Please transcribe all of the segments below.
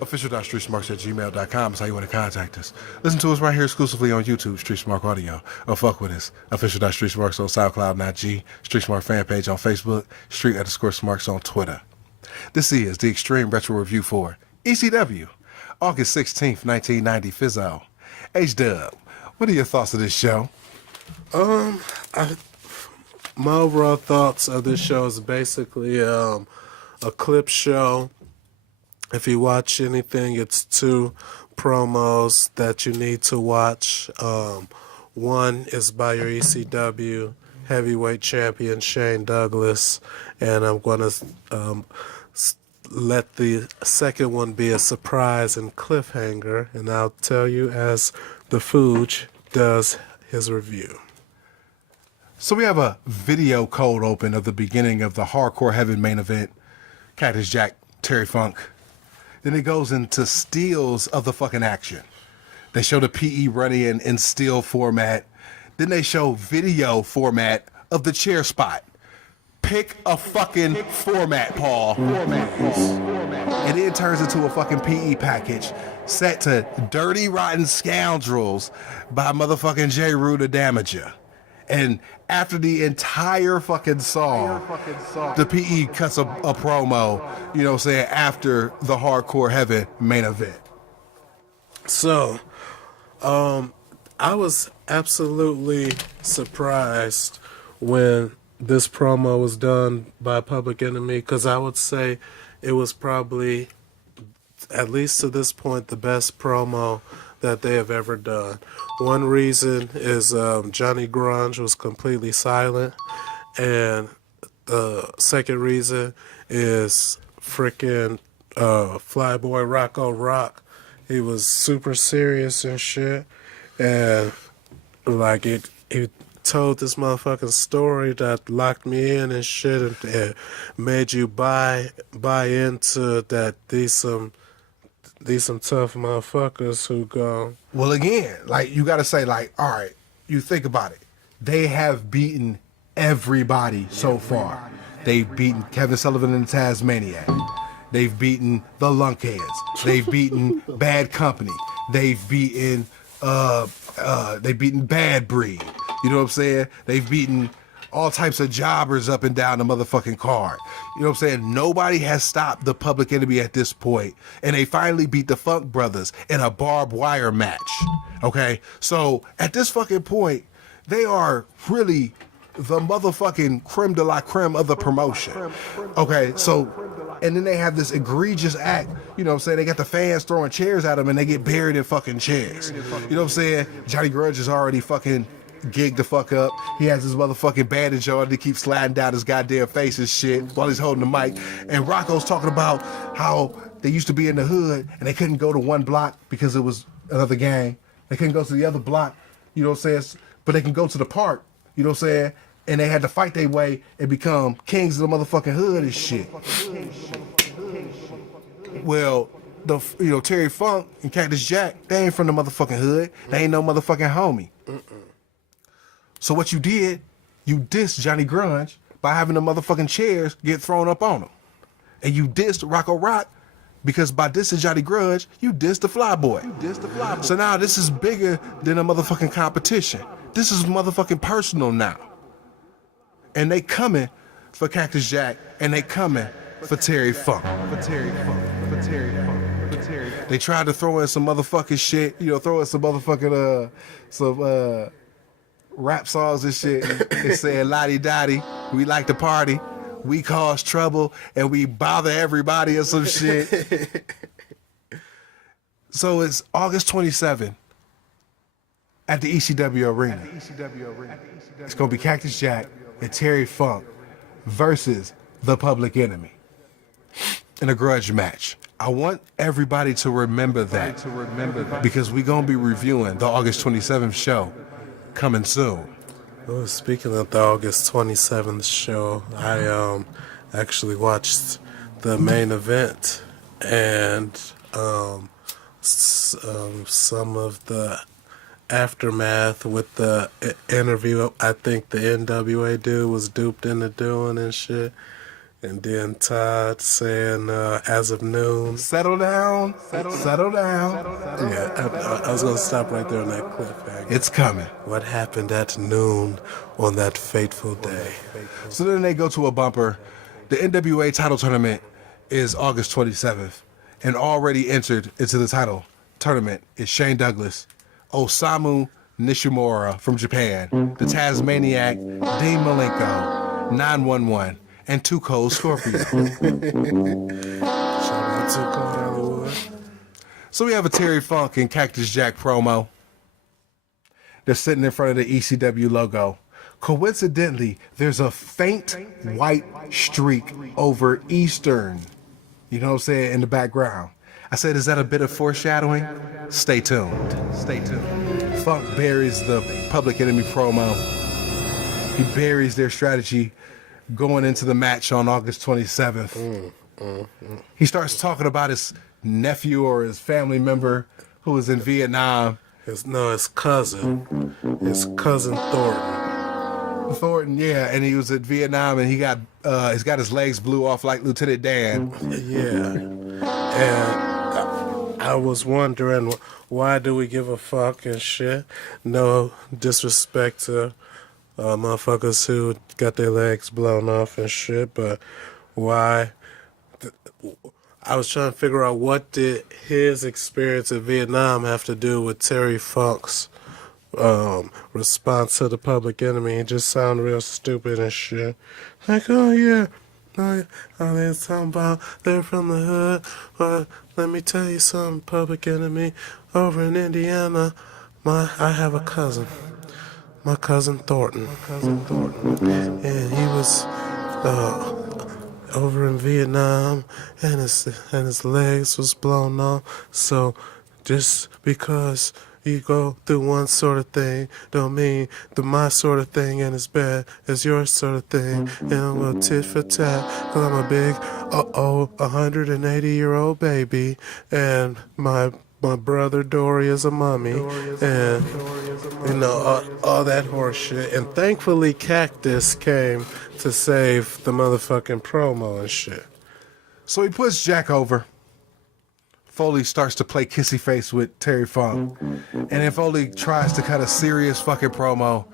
Official.StreetSmarks@gmail.com is how you want to contact us. Listen to us right here exclusively on YouTube, Street Smart Audio. Or fuck with us. Official.StreetSmarks on SoundCloud and IG. Street Smart Fanpage on Facebook. Street_Smarks on Twitter. This is the Extreme Retro Review for ECW, August 16th, 1990, Fizzo. H-Dub, what are your thoughts of this show? My overall thoughts of this show is basically a clip show. If you watch anything, it's two promos that you need to watch. One is by your ECW heavyweight champion Shane Douglas, and I'm going to let the second one be a surprise and cliffhanger, and I'll tell you as the Fooge does his review. So we have a video code open of the beginning of the Hardcore Heaven main event, Cactus Jack, Terry Funk. Then it goes into stills of the fucking action. They show the PE running in still format. Then they show video format of the chair spot. Pick a fucking format, Paul. And then it turns into a fucking PE package set to Dirty Rotten Scoundrels by motherfucking J. Rue the Damager. And after the entire fucking song, the PE cuts a promo, you know what I'm saying, after the Hardcore Heaven main event. So, I was absolutely surprised when this promo was done by Public Enemy, because I would say it was probably, at least to this point, the best promo that they have ever done. One reason is Johnny Grunge was completely silent, and the second reason is freaking Flyboy Rocco Rock. He was super serious and shit, and like he told this motherfucking story that locked me in and shit, and made you buy into that these some tough motherfuckers who go. Well, again, like, you got to say, like, all right, you think about it. They have beaten everybody so far. They've beaten Kevin Sullivan and the Tasmaniac. They've beaten the Lunkheads. They've beaten Bad Company. They've beaten Bad Breed. You know what I'm saying? They've beaten all types of jobbers up and down the motherfucking card. You know what I'm saying? Nobody has stopped the Public Enemy at this point. And they finally beat the Funk Brothers in a barbed wire match. Okay? So at this fucking point, they are really the motherfucking creme de la creme of the promotion. Okay? So, and then they have this egregious act. You know what I'm saying? They got the fans throwing chairs at them and they get buried in fucking chairs. You know what I'm saying? Johnny Grudge is already fucking gigged the fuck up. He has his motherfucking bandage on to keep sliding down his goddamn face and shit while he's holding the mic. And Rocco's talking about how they used to be in the hood and they couldn't go to one block because it was another gang. They couldn't go to the other block, you know what I'm saying? But they can go to the park, you know what I'm saying? And they had to fight their way and become kings of the motherfucking hood and shit. Well, Terry Funk and Cactus Jack, they ain't from the motherfucking hood. They ain't no motherfucking homie. So what you did, you dissed Johnny Grunge by having the motherfucking chairs get thrown up on him. And you dissed Rocco Rock because by dissing Johnny Grunge, you dissed the Flyboy. So now this is bigger than a motherfucking competition. This is motherfucking personal now. And they coming for Cactus Jack, and they coming for Terry Funk. They tried to throw in some motherfucking shit, throw in some motherfucking, rap songs and shit. They saying lottie-dottie, we like to party, we cause trouble, and we bother everybody or some shit. So it's August 27th at the ECW Arena. It's going to be Cactus Jack and Terry Funk versus the Public Enemy in a grudge match. I want everybody to remember that because we're going to be reviewing the August 27th show coming soon. Well, speaking of the August 27th show, I actually watched the main event and some of the aftermath with the interview I think the NWA dude was duped into doing and shit. And then Todd saying, as of noon. Settle down. Settle down. Yeah, I was going to stop right there on that cliffhanger. It's coming. What happened at noon on that fateful day? So then they go to a bumper. The NWA title tournament is August 27th. And already entered into the title tournament is Shane Douglas, Osamu Nishimura from Japan, the Tasmaniac, Dean Malenko, 911, and Too Cold Scorpio. Shout out to Cold Hollywood. So we have a Terry Funk and Cactus Jack promo. They're sitting in front of the ECW logo. Coincidentally, there's a faint white streak over Eastern, you know what I'm saying, in the background. I said, is that a bit of foreshadowing? Stay tuned. Stay tuned. Funk buries the Public Enemy promo. He buries their strategy going into the match on August 27th. He starts talking about his nephew or his family member who was in Vietnam. His cousin. His cousin Thornton, yeah, and he was at Vietnam, and he's got his legs blew off like Lieutenant Dan. Yeah, and I was wondering, why do we give a fuck and shit? No disrespect to motherfuckers who got their legs blown off and shit, but why? I was trying to figure out, what did his experience in Vietnam have to do with Terry Funk's response to the Public Enemy. It just sounded real stupid and shit. Like, oh yeah, they're talking about they're from the hood. But let me tell you something, Public Enemy. Over in Indiana, I have a cousin. My cousin Thornton. And he was over in Vietnam, and his legs was blown off. So just because you go through one sort of thing don't mean that my sort of thing ain't as bad as your sort of thing. And I'm gonna tit for tat, cause I'm a big 180-year-old baby, and my brother Dory is a mummy, and you know, all that horse shit. And thankfully Cactus came to save the motherfucking promo and shit. So he puts Jack over. Foley starts to play kissy face with Terry Funk. And then Foley tries to cut a serious fucking promo.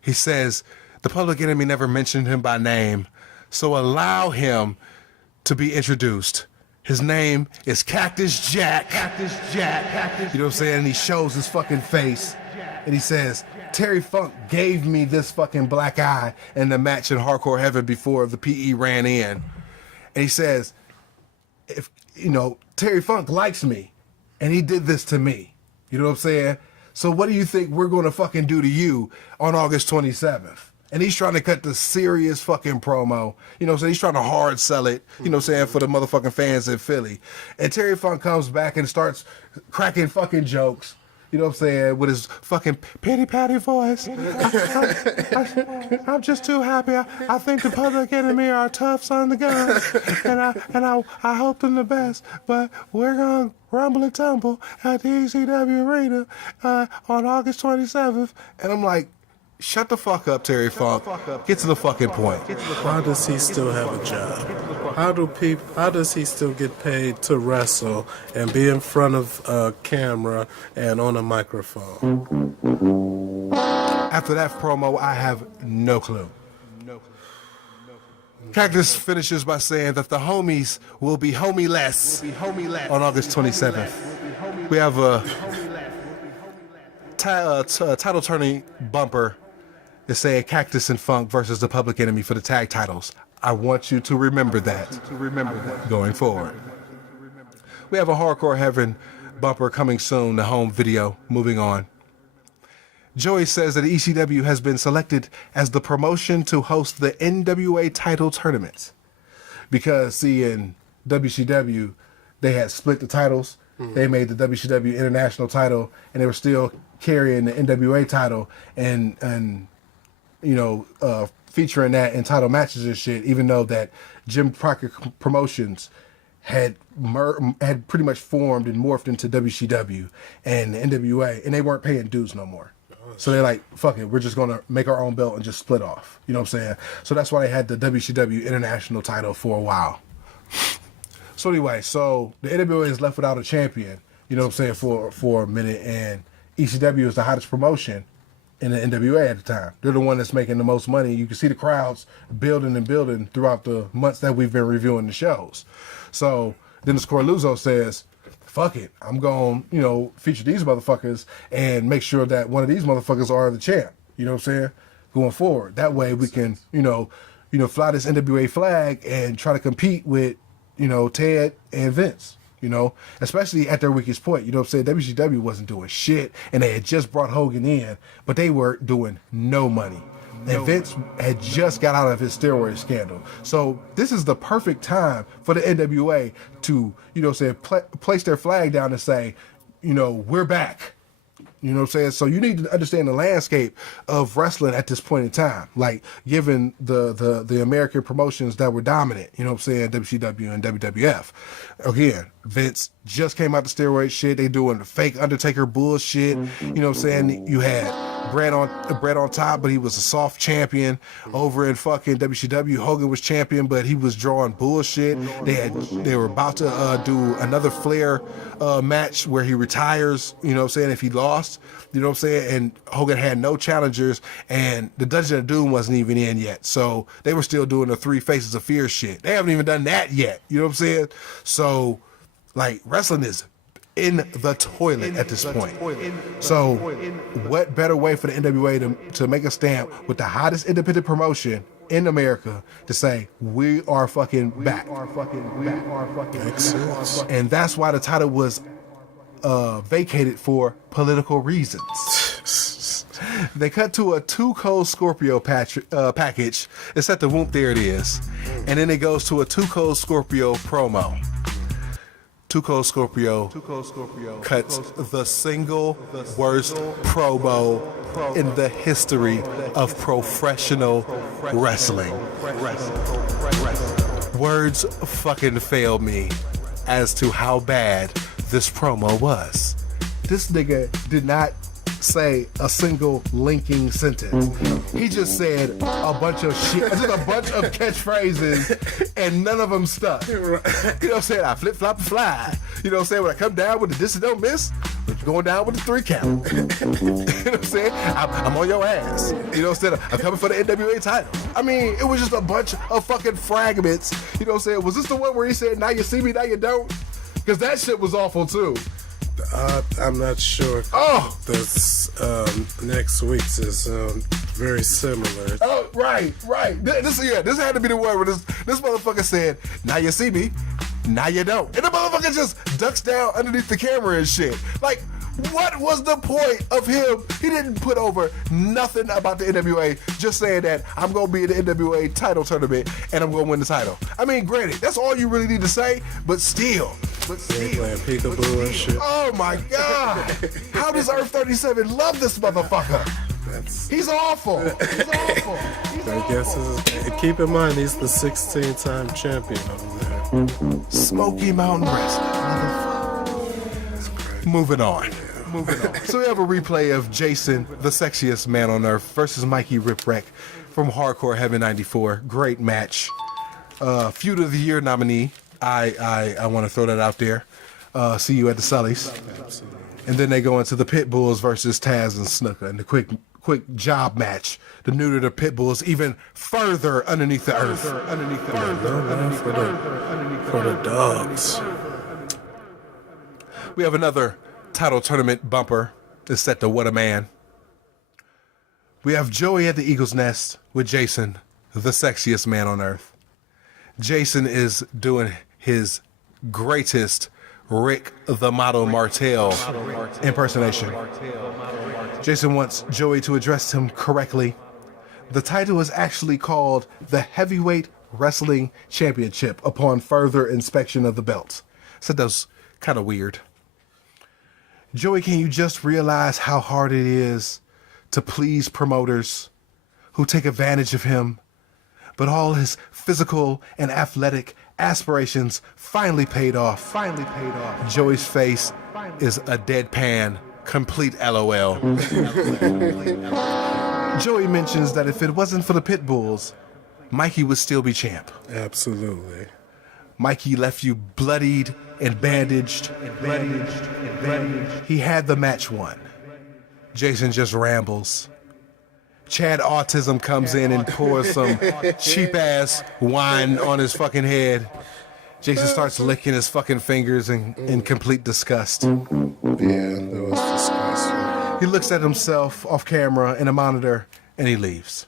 He says the Public Enemy never mentioned him by name, so allow him to be introduced. His name is Cactus Jack. Cactus Jack. You know what I'm saying? And he shows his fucking face. And he says, Terry Funk gave me this fucking black eye in the match in Hardcore Heaven before the PE ran in. And he says, if you know, Terry Funk likes me, and he did this to me. You know what I'm saying? So what do you think we're going to fucking do to you on August 27th? And he's trying to cut the serious fucking promo. You know what I'm saying? He's trying to hard sell it, you know what I'm saying, for the motherfucking fans in Philly. And Terry Funk comes back and starts cracking fucking jokes. You know what I'm saying? With his fucking pity patty voice. I'm just too happy. I think the Public Enemy are tough son of the gun. And I hope them the best. But we're going to rumble and tumble at the ECW Arena on August 27th. And I'm like, shut the fuck up, Terry Funk. Get to the fucking point. How does he still have a job? How does he still get paid to wrestle and be in front of a camera and on a microphone? After that promo, I have no clue. Cactus finishes by saying that the homies will be homie-less on August 27th. We have a title turning bumper to say Cactus and Funk versus the Public Enemy for the tag titles. I want you to remember that. Going forward. We have a Hardcore Heaven bumper coming soon, the home video. Moving on. Joey says that ECW has been selected as the promotion to host the NWA title tournament. Because, see, in WCW, they had split the titles. They made the WCW International title, and they were still carrying the NWA title and you know, featuring that in title matches and shit, even though that Jim Crockett Promotions had pretty much formed and morphed into WCW and the NWA, and they weren't paying dues no more. So they're like, fuck it, we're just going to make our own belt and just split off. You know what I'm saying? So that's why they had the WCW International title for a while. So anyway, so the NWA is left without a champion, you know what I'm saying, for a minute. And ECW is the hottest promotion in the NWA at the time. They're the one that's making the most money. You can see the crowds building and building throughout the months that we've been reviewing the shows. So Dennis Coralluzzo says, fuck it, I'm going to, you know, feature these motherfuckers and make sure that one of these motherfuckers are the champ, you know what I'm saying, going forward. That way we can, you know, fly this NWA flag and try to compete with, you know, Ted and Vince. You know, especially at their weakest point. You know what I'm saying? WCW wasn't doing shit, and they had just brought Hogan in, but they were doing no money. And Vince had just got out of his steroid scandal. So this is the perfect time for the NWA to, you know what I'm saying, place their flag down and say, you know, we're back. You know what I'm saying? So you need to understand the landscape of wrestling at this point in time. Like, given the American promotions that were dominant, you know what I'm saying, WCW and WWF. Again, Vince just came out the steroid shit. They doing the fake Undertaker bullshit. You know what I'm saying? You had Brett on top, but he was a soft champion. Over in fucking WCW, Hogan was champion, but he was drawing bullshit. They were about to do another Flair match where he retires, you know what I'm saying, if he lost. You know what I'm saying? And Hogan had no challengers, and the Dungeon of Doom wasn't even in yet. So they were still doing the Three Faces of Fear shit. They haven't even done that yet. You know what I'm saying? So, like, wrestling is in the toilet at this point. So what better way for the NWA to make a stamp with the hottest independent promotion in America to say, we are fucking back. Makes sense. And that's why the title was vacated for political reasons. They cut to a Too Cold Scorpio package. It's at the whoop, there it is. And then it goes to a Too Cold Scorpio promo. Too Cold Scorpio cuts the single worst promo in the history of professional wrestling. Words fucking fail me as to how bad this promo was. This nigga did not say a single linking sentence. He just said a bunch of shit, just a bunch of catchphrases, and none of them stuck. You know what I'm saying? I flip, flop, and fly. You know what I'm saying? When I come down with the this and don't miss, but going down with the 3 count. You know what I'm saying? I'm on your ass. You know what I'm saying? I'm coming for the NWA title. I mean, it was just a bunch of fucking fragments. You know what I'm saying? Was this the one where he said, now you see me, now you don't? Because that shit was awful too. I'm not sure. Oh, This next week's is very similar. oh, right. This had to be the one where this motherfucker said, "Now you see me, now you don't," and the motherfucker just ducks down underneath the camera and shit. Like, what was the point of him? He didn't put over nothing about the NWA, just saying that I'm gonna be in the NWA title tournament and I'm gonna win the title. I mean, granted, that's all you really need to say, but still. They playing peekaboo and shit. Oh my God! How does Earth 37 love this motherfucker? He's awful. I guess keep in mind he's the 16-time champion over there. Smoky Mountain Wrestling. Moving on. So we have a replay of Jason, the sexiest man on earth, versus Mikey Ripwreck from Hardcore Heaven 94. Great match. Feud of the Year nominee. I want to throw that out there. See you at the Sullies. And then they go into the Pit Bulls versus Taz and Snooker and the quick job match. The neuter the Pit Bulls even further underneath the earth. For the dogs. We have another title tournament bumper. It's set to What a Man. We have Joey at the Eagle's Nest with Jason, the sexiest man on earth. Jason is doing his greatest Rick the Model Martel impersonation. Jason wants Joey to address him correctly. The title is actually called the Heavyweight Wrestling Championship upon further inspection of the belt. So that was kind of weird. Joey, can you just realize how hard it is to please promoters who take advantage of him? But all his physical and athletic aspirations finally paid off. Joey's face is a deadpan Complete LOL. Joey mentions that if it wasn't for the pit bulls, Mikey would still be champ. Absolutely. Mikey left you bloodied and bandaged. He had the match won. Jason just rambles. Chad Autism comes in and pours some cheap-ass wine on his fucking head. Jason starts licking his fucking fingers in complete disgust. Yeah, that was disgusting. He looks at himself off camera in a monitor, and he leaves.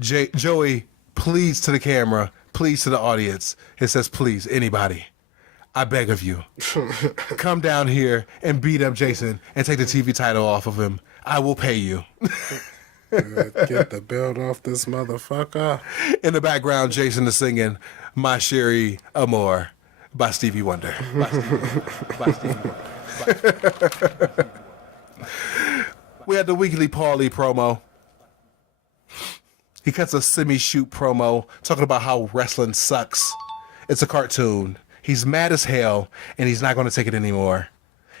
Joey pleads to the camera, pleads to the audience. He says, please, anybody, I beg of you, come down here and beat up Jason and take the TV title off of him. I will pay you. Get the belt off this motherfucker. In the background, Jason is singing My Sherry Amore by Stevie Wonder. We had the weekly Paulie promo. He cuts a semi-shoot promo talking about how wrestling sucks. It's a cartoon. He's mad as hell, and he's not going to take it anymore.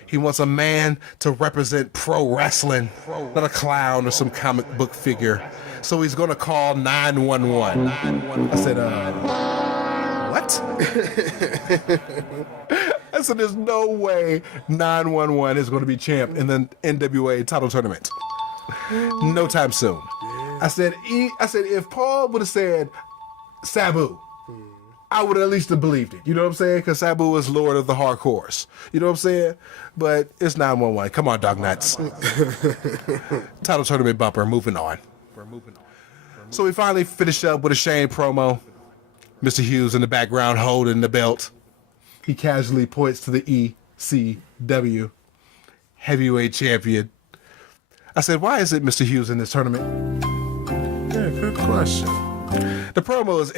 He wants a man to represent pro wrestling, not a clown or some comic book figure. So he's going to call 911. I said, what? I said, there's no way 911 is going to be champ in the NWA title tournament. No time soon. I said, if Paul would have said Sabu, I would at least have believed it. You know what I'm saying? Because Sabu is Lord of the Hardcores. You know what I'm saying? But it's 911. Come on, dog nuts. Title tournament bumper. Moving on. So we finally finished up with a Shane promo. Mr. Hughes in the background holding the belt. He casually points to the ECW heavyweight champion. I said, why is it Mr. Hughes in this tournament? Yeah, good question. The promo is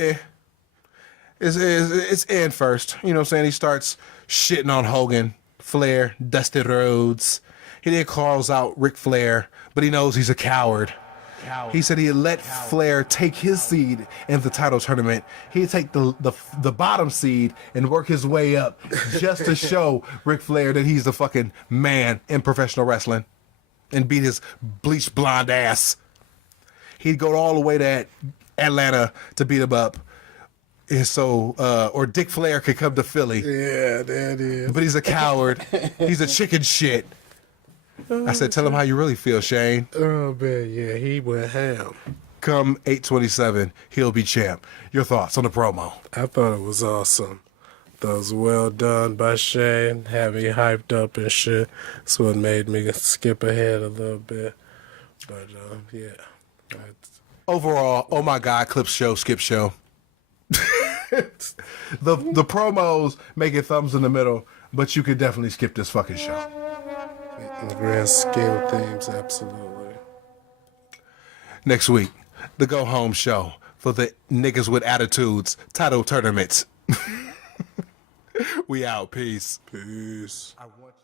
it's in first. You know what I'm saying? He starts shitting on Hogan, Flair, Dusty Rhodes. He then calls out Ric Flair, but he knows he's a coward. He said he'd let Flair take his seed in the title tournament. He'd take the bottom seed and work his way up just to show Ric Flair that he's the fucking man in professional wrestling and beat his bleached blonde ass. He'd go all the way to Atlanta to beat him up. And so, or Dick Flair could come to Philly. Yeah, that is. But he's a coward. He's a chicken shit. I said, tell him how you really feel, Shane. Oh, man, yeah, he went ham. Come 8/27, he'll be champ. Your thoughts on the promo? I thought it was awesome. That was well done by Shane. Had me hyped up and shit. That's what made me skip ahead a little bit. But, yeah. Overall, oh my God, clip show, skip show. the promos make it thumbs in the middle, but you could definitely skip this fucking show. In the grand scheme of things, absolutely. Next week, the go home show for the niggas with attitudes title tournaments. We out. Peace. Peace. I want you